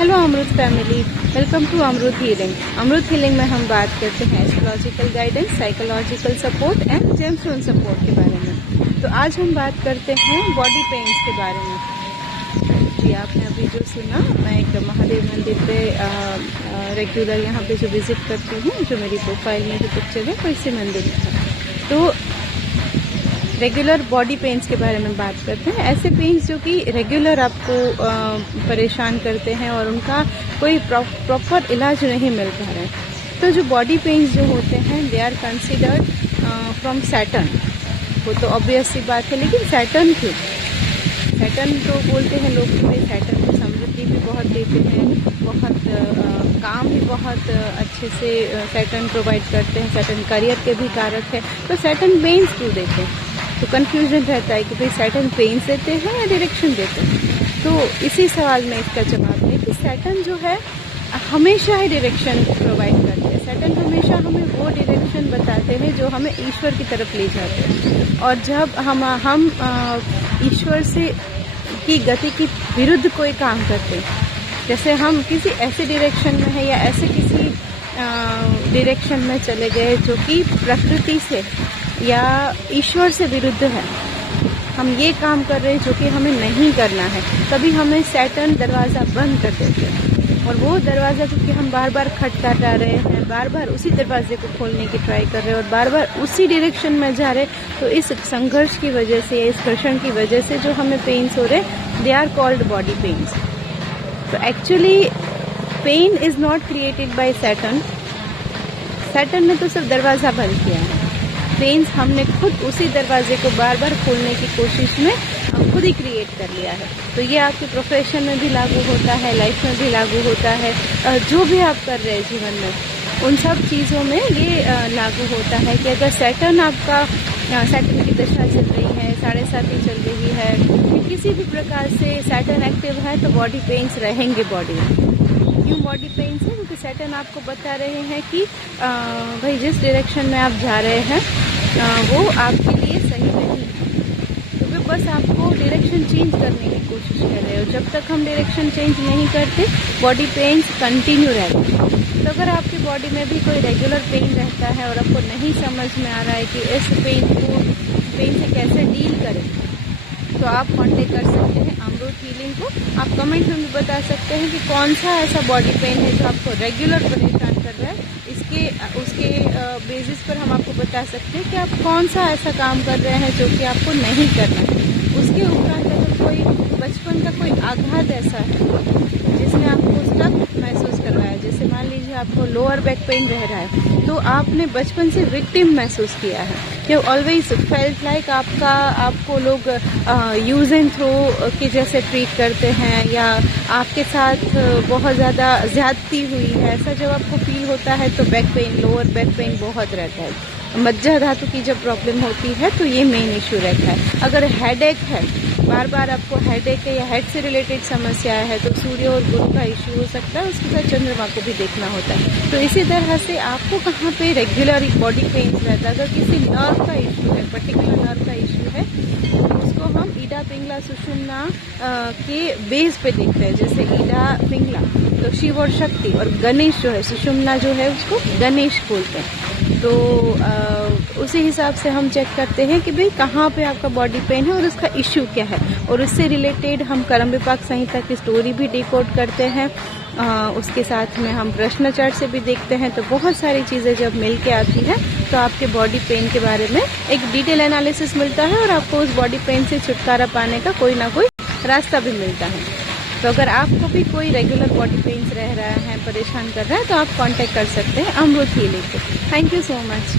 Hello Amrit family, welcome to Amrit healing. Amrit healing में हम बात करते हैं astrological guidance, psychological support and gemstone support के बारे में। तो आज हम बात करते हैं बॉडी पेन्स के बारे में। जी, आपने अभी जो सुना, मैं एक महादेव मंदिर पे रेगुलर यहाँ पे जो विजिट करती हूँ, जो मेरी प्रोफाइल में जो पिक्चर है वो इसी मंदिर में है। तो रेगुलर बॉडी पेन्स के बारे में बात करते हैं। ऐसे पेन्स जो कि रेगुलर आपको परेशान करते हैं और उनका कोई प्रॉपर इलाज नहीं मिल पा रहा है। तो जो बॉडी पेन्स जो होते हैं, they are considered from Saturn. वो तो ऑब्वियस सी बात है, लेकिन सैटर्न क्यों? सैटर्न तो बोलते हैं लोग कि सैटर्न को समृद्धि भी बहुत देते हैं, बहुत काम भी बहुत अच्छे से सैटर्न प्रोवाइड करते हैं, सैटर्न करियर के भी कारक है। तो सैटर्न पेन्स क्यों देते हैं? तो कन्फ्यूजन रहता है कि भाई सैटर्न पेन्स देते हैं या डायरेक्शन देते हैं। तो इसी सवाल में इसका जवाब है कि सैटर्न जो है हमेशा ही डायरेक्शन प्रोवाइड करते हैं। सैटर्न हमेशा हमें वो डायरेक्शन बताते हैं जो हमें ईश्वर की तरफ ले जाते हैं। और जब हम ईश्वर से की गति की विरुद्ध कोई काम करते हैं, जैसे हम किसी ऐसे डायरेक्शन में है या ऐसे किसी डायरेक्शन में चले गए जो कि प्रकृति से या ईश्वर से विरुद्ध है, हम ये काम कर रहे हैं जो कि हमें नहीं करना है, तभी हमें सैटर्न दरवाज़ा बंद कर देते हैं। और वो दरवाज़ा क्योंकि हम बार बार खटखटा रहे हैं, बार बार उसी दरवाजे को खोलने की ट्राई कर रहे हैं और बार बार उसी डायरेक्शन में जा रहे हैं, तो इस संघर्ष की वजह से, इस घर्षण की वजह से जो हमें पेन्स हो रहे, they are called body pains. तो actually pain is not created by Saturn. Saturn ने तो सिर्फ दरवाज़ा बंद किया है। पेन्स हमने खुद उसी दरवाजे को बार बार खोलने की कोशिश में हम खुद ही क्रिएट कर लिया है। तो ये आपके प्रोफेशन में भी लागू होता है, लाइफ में भी लागू होता है, जो भी आप कर रहे हैं जीवन में, उन सब चीज़ों में ये लागू होता है कि अगर सैटर्न आपका सैटर्न की दशा चल रही है, 7.5 चल रही है, किसी भी प्रकार से सैटर्न एक्टिव है, तो बॉडी पेन्स रहेंगे बॉडी में। क्यों बॉडी पेन्स है? क्योंकि सैटर्न आपको बता रहे हैं कि भाई जिस डायरेक्शन में आप जा रहे हैं वो आपके लिए सही नहीं है। तो वे बस आपको डायरेक्शन चेंज करने की कोशिश कर रहे हो। जब तक हम डायरेक्शन चेंज नहीं करते, बॉडी पेन्स कंटिन्यू रहते हैं। तो अगर आपकी बॉडी में भी कोई रेगुलर पेन रहता है और आपको नहीं समझ में आ रहा है कि इस पेन से कैसे डील करें, तो आप कांटेक्ट कर सकते हैं अमृत हीलिंग को। आप कमेंट में भी बता सकते हैं कि कौन सा ऐसा बॉडी पेन है जो आपको रेगुलर परेशान कर रहा है। उसके बेसिस पर हम आपको बता सकते हैं कि आप कौन सा ऐसा काम कर रहे हैं जो कि आपको नहीं करना है। उसके उपरांत अगर कोई बचपन का कोई आघात ऐसा है जिसने आपको स्टक महसूस करवाया, जैसे मान लीजिए आपको लोअर बैक पेन रह रहा है, तो आपने बचपन से विक्टिम महसूस किया है। यू ऑलवेज फेल्ट लाइक आपको लोग यूज एंड थ्रो के जैसे ट्रीट करते हैं, या आपके साथ बहुत ज़्यादा ज्यादती हुई है, ऐसा जब आपको फील होता है तो back pain, lower back pain बहुत रहता है। मज्जा धातु की जब प्रॉब्लम होती है तो ये मेन इशू रहता है। अगर हेडेक है, बार बार आपको हेडेक है या हेड से रिलेटेड समस्या है, तो सूर्य और गुरु का इशू हो सकता है, उसके साथ चंद्रमा को भी देखना होता है। तो इसी तरह से आपको कहाँ पे रेगुलर बॉडी पेन रहता है, अगर किसी नर्व का इशू है, पर्टिकुलर नर्व का इशू है, तो उसको हम ईडा पिंगला सुषुम्ना के बेस पे देखते हैं। जैसे ईडा पिंगला तो शिव और शक्ति, और गणेश जो है, सुषुम्ना जो है उसको गणेश बोलते हैं। तो उसी हिसाब से हम चेक करते हैं कि भाई कहाँ पे आपका बॉडी पेन है और उसका इश्यू क्या है, और उससे रिलेटेड हम कर्म विपाक संहिता की स्टोरी भी डिकोड करते हैं। उसके साथ में हम प्रश्नचार्ट से भी देखते हैं। तो बहुत सारी चीज़ें जब मिल के आती है तो आपके बॉडी पेन के बारे में एक डिटेल एनालिसिस मिलता है और आपको उस बॉडी पेन से छुटकारा पाने का कोई ना कोई रास्ता भी मिलता है। तो अगर आपको भी कोई रेगुलर बॉडी पेन्स रह रहा है, परेशान कर रहा है, तो आप कांटेक्ट कर सकते हैं अमृत हीलिंग को। Thank you so much.